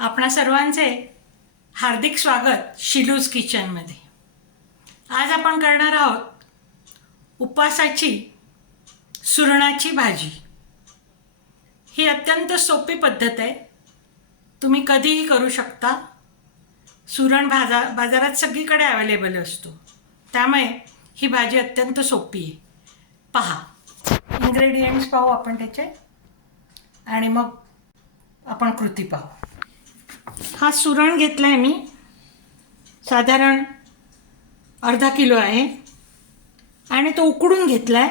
आपणा सर्वांचे हार्दिक स्वागत शिलूज किचनमध्ये। आज आपण करणार आहोत उपवासाची सुरणाची भाजी। ही अत्यंत सोपी पद्धत आहे, तुम्ही कधीही करू शकता। सुरण बाजारात सगळीकडे अवेलेबल असतो, त्यामुळे ही भाजी अत्यंत सोपी आहे। पहा, इन्ग्रेडियंट्स पाहू आपण त्याचे आणि मग आपण कृती पाहू। हा सुरण घेतलाय मी, साधारण अर्धा किलो आहे आणि तो उकडून घेतलाय।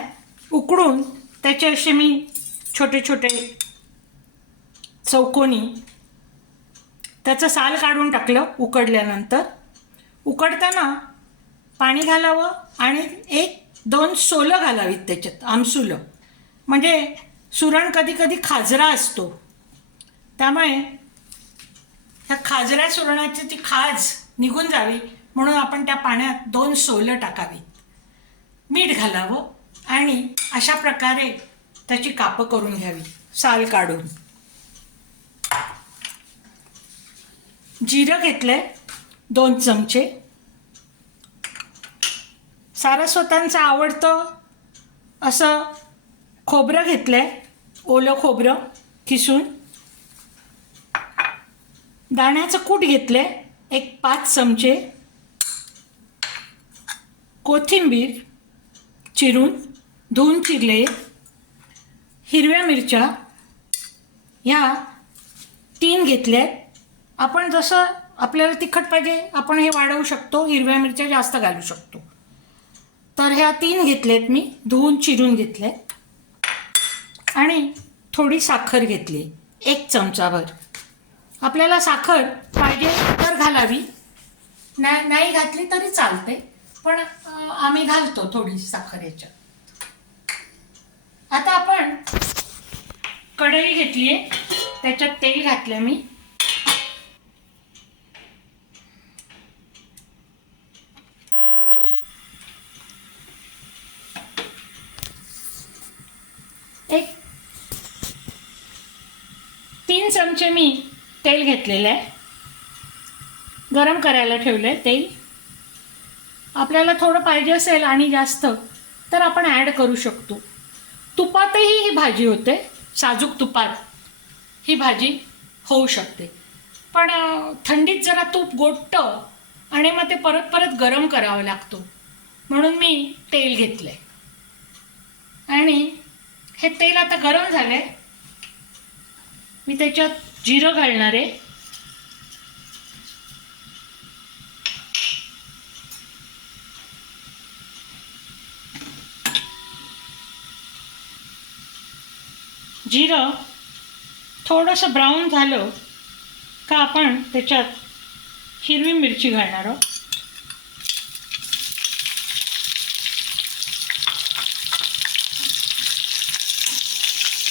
उकडून त्याचे असे मी छोटे छोटे चौकोनी त्याचं साल काढून टाकलं। उकडल्यानंतर उकडताना पाणी घालावं आणि 1-2 सोलं घालावीत त्याच्यात, आमसुलं, म्हणजे सुरण कधी कधी खाजरा असतो, त्यामुळे ह्या खाजऱ्या सुरणाची ती खाज निघून जावी म्हणून आपण त्या पाण्यात 2 सोलं टाकावीत, मीठ घालावं आणि अशा प्रकारे त्याची कापं करून घ्यावी साल काढून। जिरं घेतलंय 2 चमचे, सारस्वतांचं आवडतं असं खोबरं घेतलंय, ओलं खोबरं किसून। दाण्याचं कूट घेतले 5 चमचे, कोथिंबीर चिरून धुवून चिरले, हिरव्या मिरच्या ह्या 3 घेतल्यात। आपण जसं आपल्याला तिखट पाहिजे आपण हे वाढवू शकतो, हिरव्या मिरच्या जास्त घालू शकतो। तर ह्या 3 घेतल्यात मी, धुवून चिरून घेतल्यात। आणि थोडी साखर घेतली 1 चमचाभर। आपल्याला साखर पाहिजे तर घालावी, नाही घातली तरी चालते, पण आम्ही घालतो थोडी साखर याच्यात। आता आपण कढई घेतली आहे, त्याच्यात तेल घातलं मी। एक 3 चमचे मी तेल घेतलेलं आहे, गरम करायला ठेवलं आहे तेल। आपल्याला थोडं पाहिजे असेल आणि जास्त तर आपण ॲड करू शकतो। तुपातही ही भाजी होते, साजूक तुपात ही भाजी होऊ शकते, पण थंडीत जरा तूप गोडतं आणि मग ते परत परत गरम करावं लागतो, म्हणून मी तेल घेतलं आहे। आणि हे तेल आता गरम झालं आहे, मी त्याच्यात जिरं घालणार आहे। जिरं थोडंसं ब्राऊन झालं का आपण त्याच्यात हिरवी मिरची घालणार आहोत।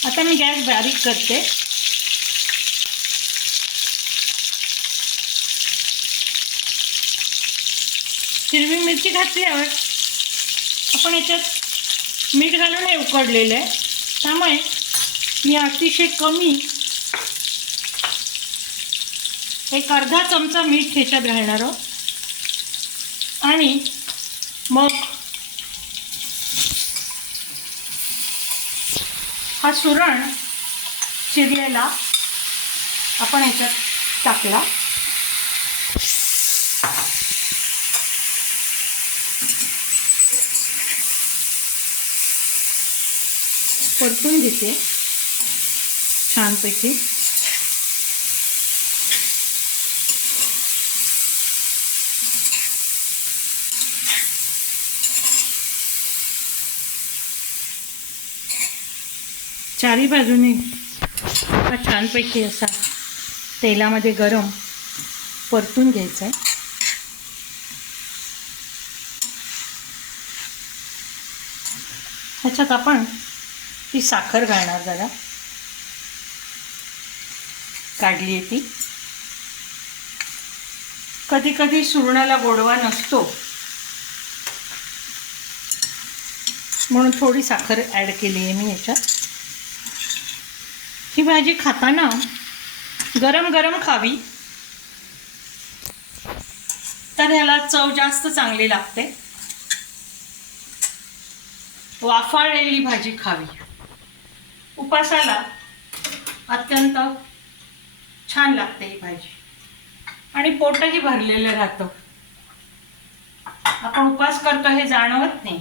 आता मी गॅस बारीक करते। हिरवी मिरची घातल्यावर आपण याच्यात मीठ घालून हे उकडलेलं आहे, त्यामुळे मी अतिशय कमी 1 अर्धा चमचा मीठ ह्याच्यात घालणार आहोत। आणि मग हा सुरण चिरलेला आपण ह्याच्यात टाकला। परतून घेते छानपैकी। चारी बाजूने हा छानपैकी असा तेलामध्ये गरम परतून घ्यायचा आहे। ह्याच्यात आपण ती साखर घालणार, जरा काढली आहे ती। कधी कधी सुरणाला गोडवा नसतो म्हणून थोडी साखर ॲड केली आहे मी ह्याच्यात। ही भाजी खाताना गरम गरम खावी तर ह्याला चव जास्त चांगली लागते. वाफाळलेली भाजी खावी. उपासाला अत्यंत छान लागते ही भाजी आणि पोटही भरलेलं राहतं. आपण उपवास करतो हे जाणवत नाही,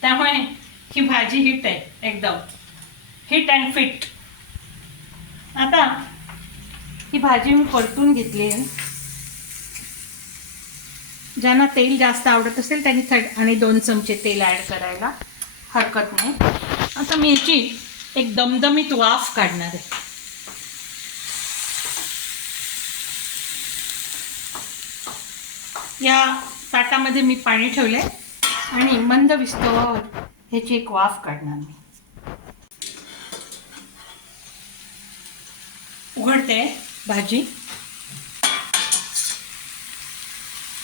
त्यामुळे ही भाजी हिट आहे, एकदम हिट अँड फिट. आता ही भाजी मी परतून घेतली आहे. ज्यांना तेल जास्त आवडत असेल त्यांनी आणि 2 चमचे तेल ॲड करायला हरकत नाही. आता मी याची एक दमदमीत वाफ काढणार आहे. या ताटामध्ये मी पाणी ठेवले आणि मंद विस्तवावर ह्याची एक वाफ काढणार मी. उघडते भाजी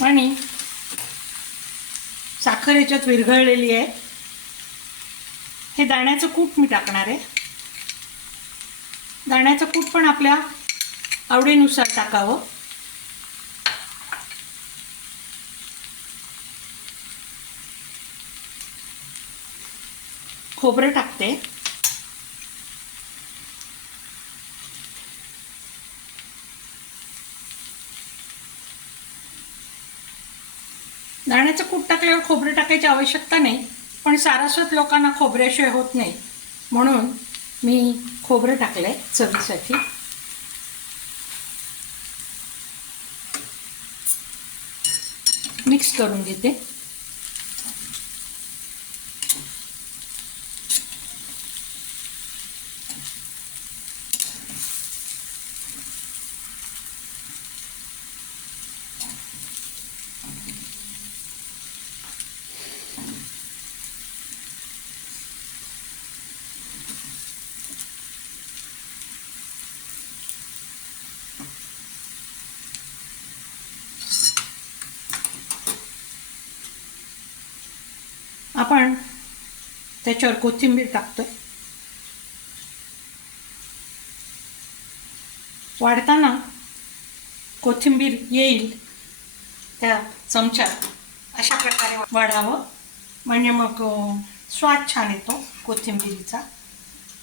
आणि साखर ह्याच्यात विरघळलेली आहे. हे दाण्याचं कूट मी टाकणार आहे. दाण्याचं कूट पण आपल्या आवडीनुसार टाकावं. खोबरं टाकते. दाण्याचं कूट टाकल्यावर खोबरं टाकायची आवश्यकता नाही, पण सारस्वत लोकांना खोबऱ्याशिवाय होत नाही, म्हणून मी खोबरं टाकलंय चवीसाठी. मिक्स करून घेते. आपण त्याच्यावर कोथिंबीर टाकतोय. वाढताना कोथिंबीर येईल त्या चमच्यात अशा प्रकारे वाढावं, म्हणजे मग स्वाद छान येतो कोथिंबीरीचा.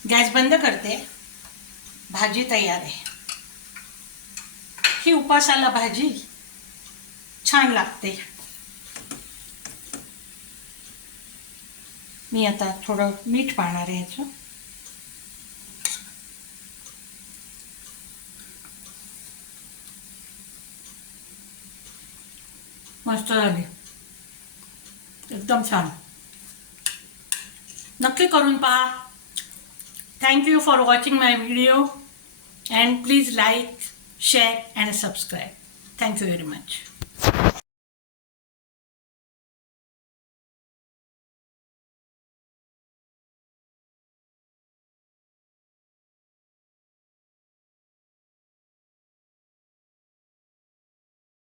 गॅस बंद करते. भाजी तयार आहे. ही उपासाला भाजी छान लागते. मी आता थोडं मीठ पाहणार आहे ह्याचं. मस्त झाली, एकदम छान. नक्की करून पहा. Thank you for watching my video and please like, share and subscribe. Thank you very much.